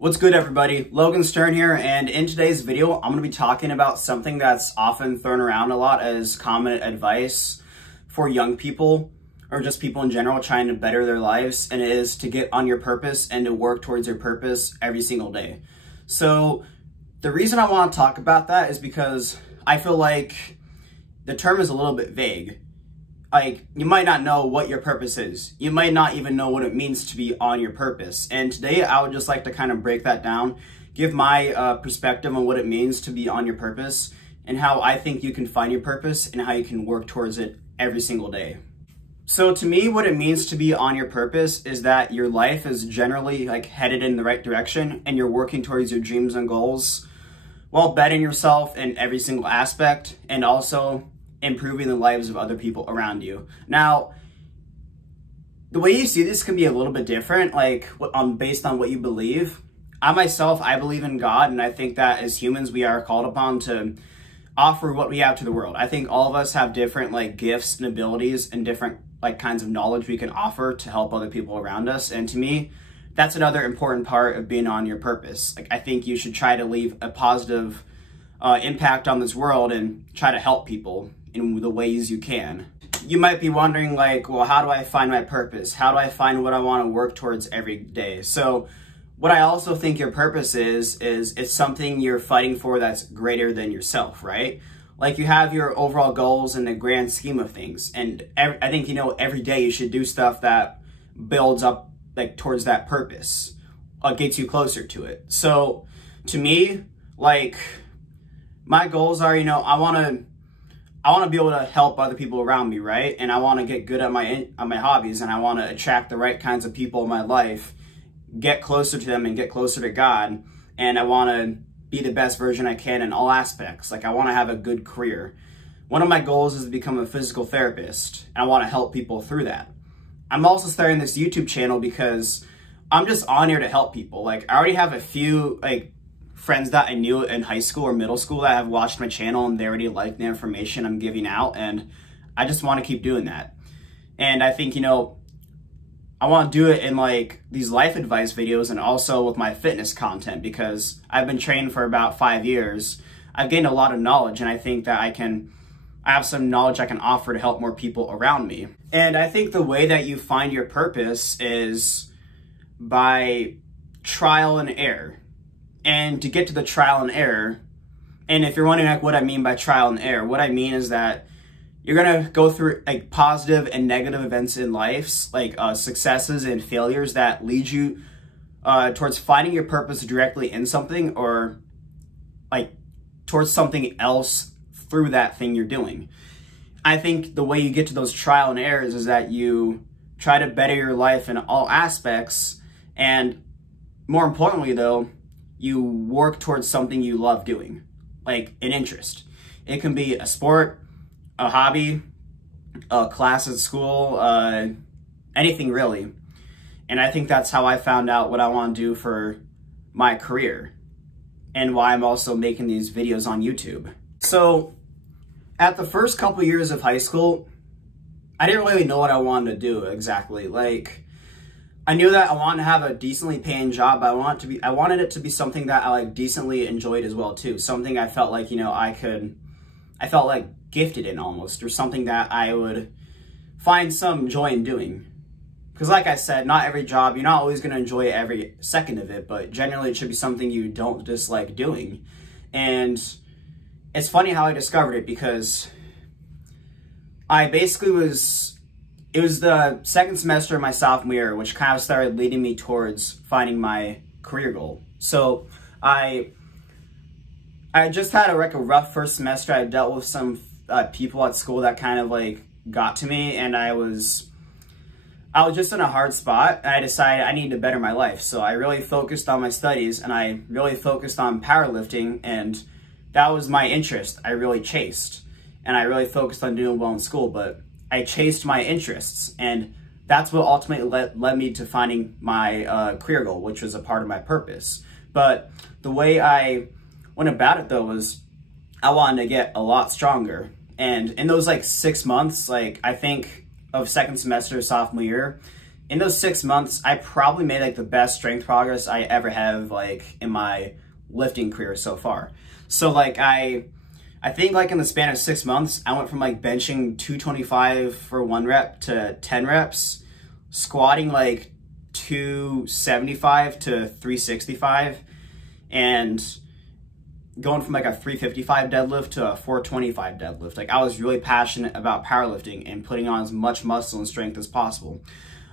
What's good, everybody? Logan Stern here, and in today's video, I'm going to be talking about something that's often thrown around a lot as common advice for young people, or just people in general trying to better their lives, and it is to get on your purpose and to work towards your purpose every single day. So the reason I want to talk about that is because I feel like the term is a little bit vague. Like, you might not know what your purpose is. You might not even know what it means to be on your purpose. And today I would just like to kind of break that down, give my perspective on what it means to be on your purpose and how I think you can find your purpose and how you can work towards it every single day. So to me, what it means to be on your purpose is that your life is generally like headed in the right direction and you're working towards your dreams and goals while bettering yourself in every single aspect and also improving the lives of other people around you. Now, the way you see this can be a little bit different, like based on what you believe. I believe in God, and I think that as humans, we are called upon to offer what we have to the world. I think all of us have different like gifts and abilities and different like kinds of knowledge we can offer to help other people around us. And to me, that's another important part of being on your purpose. Like, I think you should try to leave a positive impact on this world and try to help people in the ways you can. You might be wondering like, well, how do I find my purpose? How do I find what I want to work towards every day? So what I also think your purpose is it's something you're fighting for that's greater than yourself, right? Like, you have your overall goals in the grand scheme of things. And I think, every day you should do stuff that builds up like towards that purpose, gets you closer to it. So to me, like, my goals are, I want to be able to help other people around me, right? And I want to get good at my hobbies, and I want to attract the right kinds of people in my life, get closer to them and get closer to God. And I want to be the best version I can in all aspects. Like, I want to have a good career. One of my goals is to become a physical therapist, and I want to help people through that. I'm also starting this YouTube channel because I'm just on here to help people. Like, I already have a few like friends that I knew in high school or middle school that have watched my channel, and they already like the information I'm giving out, and I just want to keep doing that. And I think, I want to do it in like these life advice videos and also with my fitness content, because I've been training for about 5 years. I've gained a lot of knowledge, and I think that I have some knowledge I can offer to help more people around me. And I think the way that you find your purpose is by trial and error. And to get to the trial and error, and if you're wondering like what I mean by trial and error, what I mean is that you're going to go through like positive and negative events in life, like successes and failures that lead you towards finding your purpose directly in something, or like towards something else through that thing you're doing. I think the way you get to those trial and errors is that you try to better your life in all aspects, and more importantly though, you work towards something you love doing, like an interest. It can be a sport, a hobby, a class at school, anything really. And I think that's how I found out what I want to do for my career, and why I'm also making these videos on YouTube. So at the first couple years of high school, I didn't really know what I wanted to do exactly. Like, I knew that I wanted to have a decently paying job. I wanted it to be something that I like decently enjoyed as well too. Something I felt like, I felt like gifted in almost, or something that I would find some joy in doing. Because like I said, not every job, you're not always going to enjoy every second of it, but generally it should be something you don't dislike doing. And it's funny how I discovered it, because I basically it was the second semester of my sophomore year, which kind of started leading me towards finding my career goal. So I just had a rough first semester. I dealt with some people at school that kind of like got to me, and I was just in a hard spot, and I decided I needed to better my life. So I really focused on my studies, and I really focused on powerlifting, and that was my interest I really chased. And I really focused on doing well in school, but I chased my interests, and that's what ultimately led me to finding my career goal, which was a part of my purpose. But the way I went about it though was I wanted to get a lot stronger. And in those like 6 months, like I think of second semester, sophomore year, in those 6 months, I probably made like the best strength progress I ever have like in my lifting career so far. So like I think like in the span of 6 months, I went from like benching 225 for 1 rep to 10 reps, squatting like 275 to 365, and going from like a 355 deadlift to a 425 deadlift. Like I was really passionate about powerlifting and putting on as much muscle and strength as possible.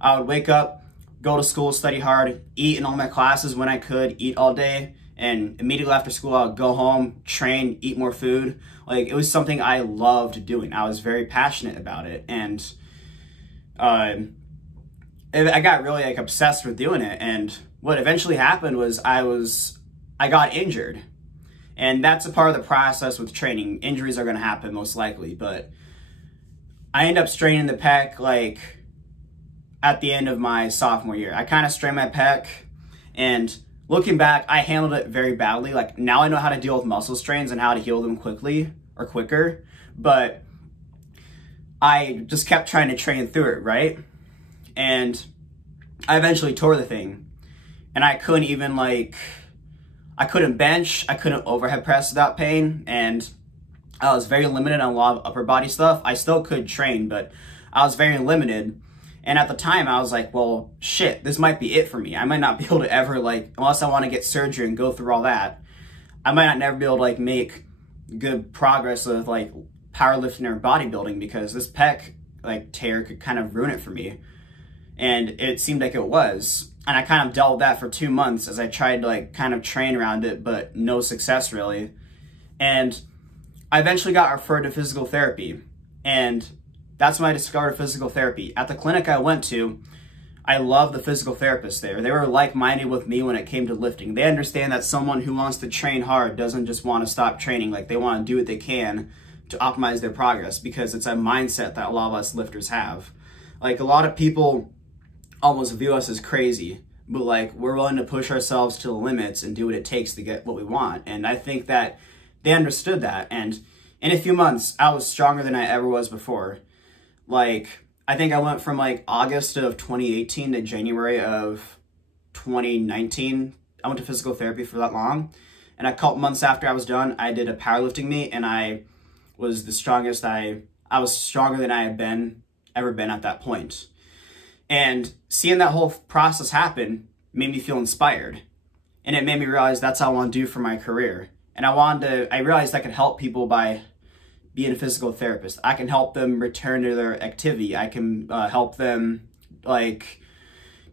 I would wake up, go to school, study hard, eat in all my classes when I could, eat all day, and immediately after school I would go home, train, eat more food. Like it was something I loved doing. I was very passionate about it, and I got really like obsessed with doing it. And what eventually happened was I got injured. And that's a part of the process with training. Injuries are going to happen most likely, but I ended up straining the pec like at the end of my sophomore year. I kind of strained my pec, and looking back, I handled it very badly. Like now I know how to deal with muscle strains and how to heal them quickly or quicker, but I just kept trying to train through it, right? And I eventually tore the thing, and I couldn't even like, I couldn't bench, I couldn't overhead press without pain, and I was very limited on a lot of upper body stuff. I still could train, but I was very limited. And at the time I was like, well, shit, this might be it for me. I might not be able to ever like, unless I want to get surgery and go through all that, I might not never be able to like make good progress with like powerlifting or bodybuilding, because this pec like tear could kind of ruin it for me. And it seemed like it was. And I kind of dealt with that for 2 months as I tried to like kind of train around it, but no success really. And I eventually got referred to physical therapy, and that's when I discovered physical therapy. At the clinic I went to, I love the physical therapists there. They were like-minded with me when it came to lifting. They understand that someone who wants to train hard doesn't just want to stop training. Like they want to do what they can to optimize their progress, because it's a mindset that a lot of us lifters have. Like a lot of people almost view us as crazy, but like we're willing to push ourselves to the limits and do what it takes to get what we want. And I think that they understood that. And in a few months, I was stronger than I ever was before. Like, I think I went from like August of 2018 to January of 2019. I went to physical therapy for that long. And a couple months after I was done, I did a powerlifting meet, and I was the strongest I was stronger than I had ever been at that point. And seeing that whole process happen made me feel inspired. And it made me realize that's how I want to do for my career. And I realized I could help people by being a physical therapist. I can help them return to their activity. I can help them like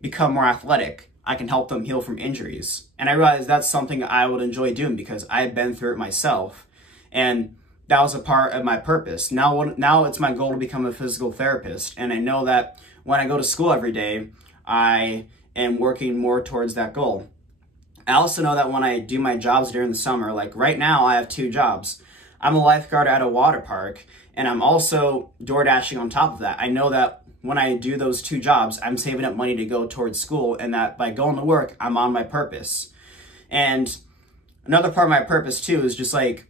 become more athletic. I can help them heal from injuries. And I realized that's something I would enjoy doing because I had been through it myself. And that was a part of my purpose. Now it's my goal to become a physical therapist. And I know that when I go to school every day, I am working more towards that goal. I also know that when I do my jobs during the summer, like right now I have 2 jobs. I'm a lifeguard at a water park, and I'm also door dashing on top of that. I know that when I do those 2 jobs, I'm saving up money to go towards school, and that by going to work, I'm on my purpose. And another part of my purpose too is just like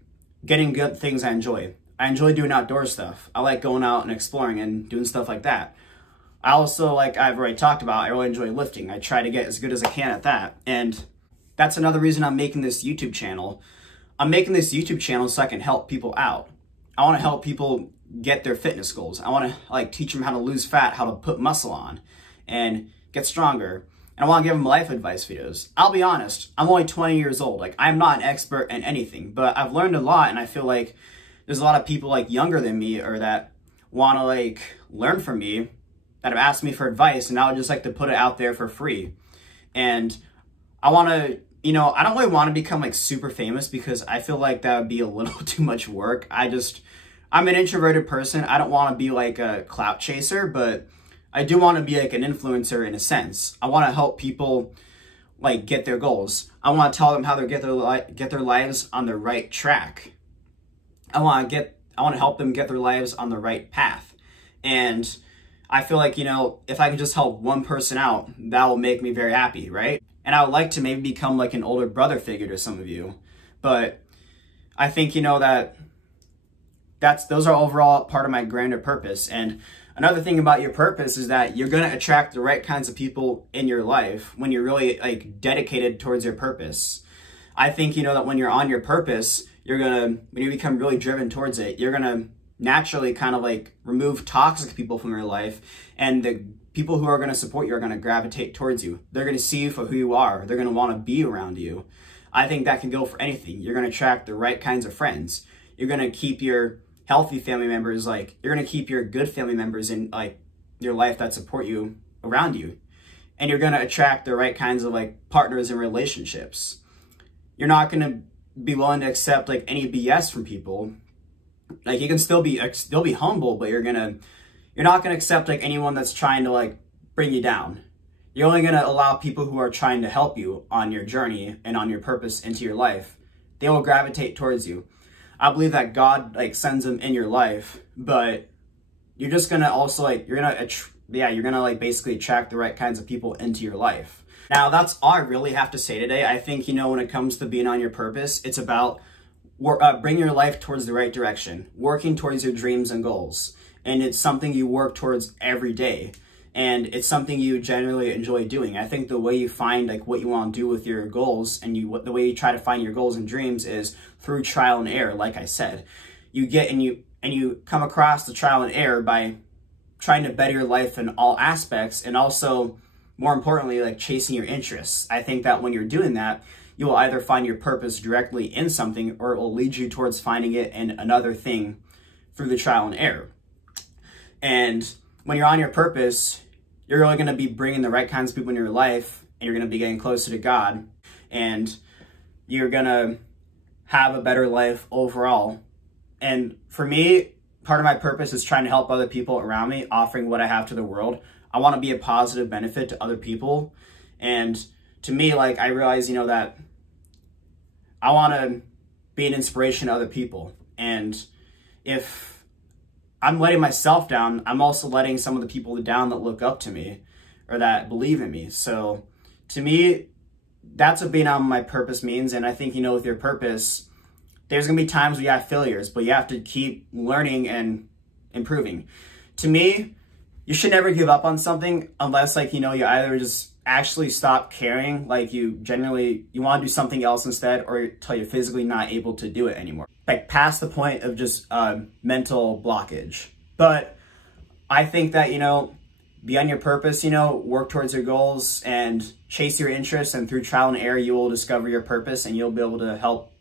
getting good things I enjoy. I enjoy doing outdoor stuff. I like going out and exploring and doing stuff like that. I also, like I've already talked about, I really enjoy lifting. I try to get as good as I can at that. And that's another reason I'm making this YouTube channel. I'm making this YouTube channel so I can help people out. I want to help people get their fitness goals. I want to like teach them how to lose fat, how to put muscle on, and get stronger. And I want to give them life advice videos. I'll be honest, I'm only 20 years old. Like I'm not an expert in anything, but I've learned a lot, and I feel like there's a lot of people like younger than me or that want to like learn from me that have asked me for advice, and I would just like to put it out there for free. And I want to, you know, I don't really want to become like super famous because I feel like that would be a little too much work. I'm an introverted person. I don't want to be like a clout chaser, but I do want to be like an influencer in a sense. I want to help people like get their goals. I want to tell them how to get their lives on the right track. I want to help them get their lives on the right path. And I feel like, you know, if I can just help one person out, that will make me very happy, right? And I would like to maybe become like an older brother figure to some of you. But I think, you know, those are overall part of my grander purpose. And Another thing about your purpose is that you're going to attract the right kinds of people in your life when you're really like dedicated towards your purpose. I think, you know, that when you're on your purpose, when you become really driven towards it, you're going to naturally kind of like remove toxic people from your life, and the people who are going to support you are going to gravitate towards you. They're going to see you for who you are. They're going to want to be around you. I think that can go for anything. You're going to attract the right kinds of friends. You're going to keep your healthy family members, like you're going to keep your good family members in like your life that support you around you. And you're going to attract the right kinds of like partners and relationships. You're not going to be willing to accept like any BS from people. Like you can still be humble, but you're not going to accept like anyone that's trying to like bring you down. You're only going to allow people who are trying to help you on your journey and on your purpose into your life. They will gravitate towards you. I believe that God like sends them in your life, but you're just going to also like, you're going to like basically attract the right kinds of people into your life. Now, that's all I really have to say today. I think, you know, when it comes to being on your purpose, it's about bringing your life towards the right direction, working towards your dreams and goals. And it's something you work towards every day. And it's something you generally enjoy doing. I think the way you find like what you want to do with your goals, and the way you try to find your goals and dreams is through trial and error. Like I said, you get and you come across the trial and error by trying to better your life in all aspects, and also more importantly, like chasing your interests. I think that when you're doing that, you will either find your purpose directly in something, or it will lead you towards finding it in another thing through the trial and error. And when you're on your purpose, you're really going to be bringing the right kinds of people in your life, and you're going to be getting closer to God, and you're going to have a better life overall. And for me, part of my purpose is trying to help other people around me, offering what I have to the world. I want to be a positive benefit to other people. And to me, like, I realize, you know, that I want to be an inspiration to other people. And if I'm letting myself down, I'm also letting some of the people down that look up to me or that believe in me. So to me, that's what being on my purpose means. And I think, you know, with your purpose, there's going to be times where you have failures, but you have to keep learning and improving. To me, you should never give up on something unless, like, you know, you either just actually stop caring, like you want to do something else instead, or until you're physically not able to do it anymore. Like past the point of just mental blockage. But I think that, you know, be on your purpose, you know, work towards your goals and chase your interests, and through trial and error, you will discover your purpose, and you'll be able to help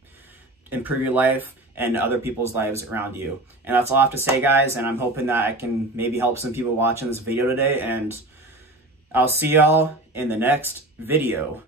improve your life and other people's lives around you. And that's all I have to say, guys, and I'm hoping that I can maybe help some people watching this video today, and I'll see y'all in the next video.